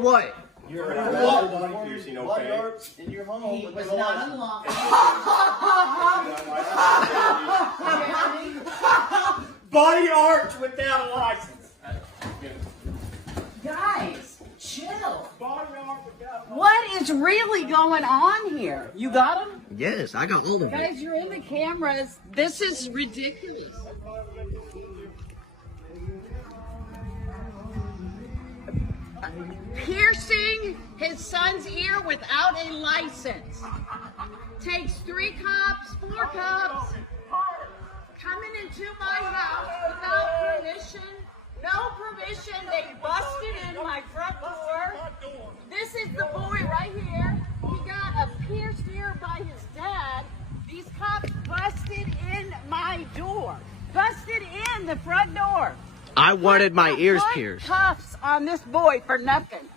what? You're body piercing, okay? In your home. He was not unlawful. Body art without a license. Guys, chill. Body art without a license. What is really going on here? You got him? Yes, I got all of it. Guys, you're in the cameras. This is ridiculous. Piercing his son's ear without a license. Takes 3 cops, 4 cops, coming into my house without permission. No permission. They busted in my front door. This is the boy right here. He got a pierced ear by his dad. These cops busted in my door. Busted in the front door. I wanted my ears Put pierced. cuffs on this boy for nothing.